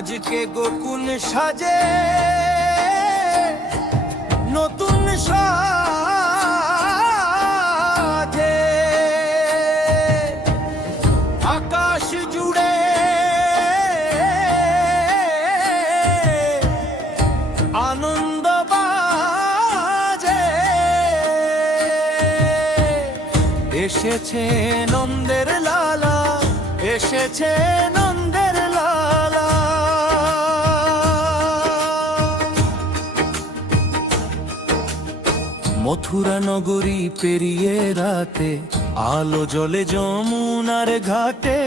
আজকে গোকুল সাজে নতুন সাজে, আকাশ জুড়ে আনন্দ বাজে। এসেছে নন্দের লালা, এসেছে নন্দের লালা। মথুরা নগরী পেরিয়ে রাতে আলো জ্বলে যমুনার ঘাটে,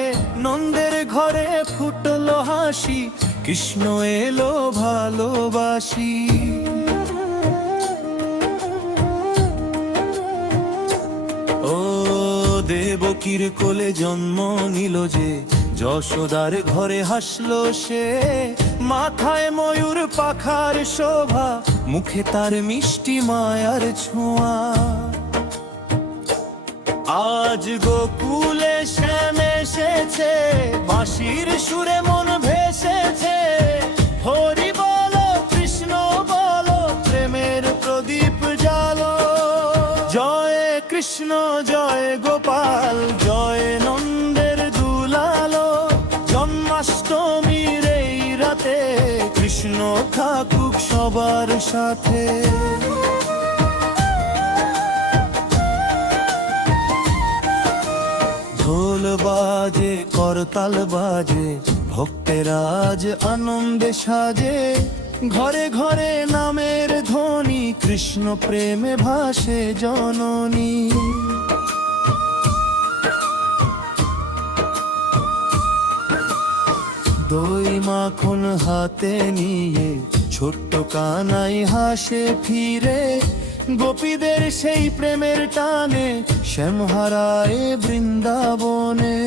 নন্দের ঘরে ফুটলো হাসি, কৃষ্ণ এলো ভালোবাসি। ও দেবকীর কোলে জন্ম নিল যে, যশোদার ঘরে হাসলো সে, মাথায় ময়ূর পাখার শোভা, মুখে তার মিষ্টি মায়ার ছোঁয়া। আজ গোকুলে শ্যাম এসেছে, বাঁশির সুরে মন ভেসেছে। হরি বলো কৃষ্ণ বলো, প্রেমের প্রদীপ জালো। জয় কৃষ্ণ জয় গোপাল, জয় নন্দের দুলালো। জন্মাষ্টমীর এই রাতে কৃষ্ণ থাকুক সবার সাথে। ঢোল বাজে করতাল বাজে, ভক্তেরা আজ আনন্দে সাজে। ঘরে ঘরে নামের ধ্বনি, কৃষ্ণ প্রেমে ভাসে জননী। দই মাখন হাতে নিয়ে ছোট্ট কানাই হাসে ফিরে, গোপীদের সেই প্রেমের টানে শ্যাম হারায় বৃন্দাবনে।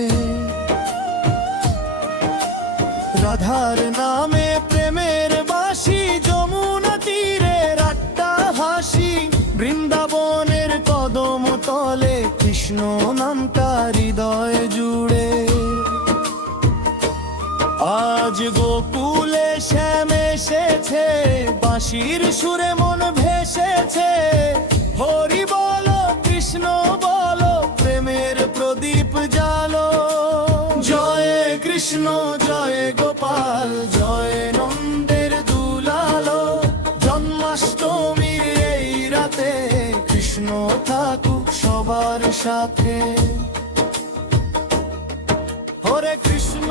রাধার নামে প্রেমের বাঁশি, যমুনা তীরে রাট্টা হাসি। বৃন্দাবনের কদম তলে কৃষ্ণ নামটা হৃদয় জুড়ে। আজ গোকুলে শ্যাম এসেছে, বাঁশির সুরে মন ভেসেছে। হরি বলো কৃষ্ণ বলো, প্রেমের প্রদীপ জালো। জয় কৃষ্ণ জয় গোপাল, জয় নন্দের দুলালো। জন্মাষ্টমীর এই রাতে কৃষ্ণ থাকুক সবার সাথে। হরে কৃষ্ণ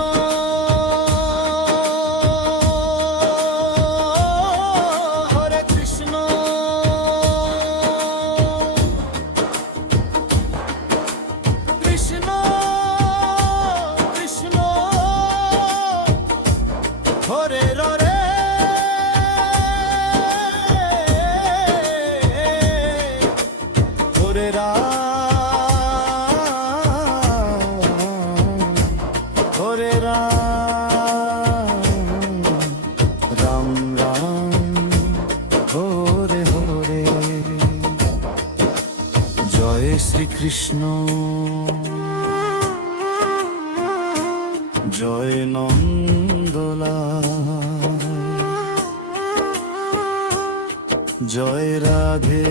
হরে রে হরে হরে রাম রাম হরে হরে। জয় শ্রীকৃষ্ণ জয় নন্দলাল, জয় রাধে।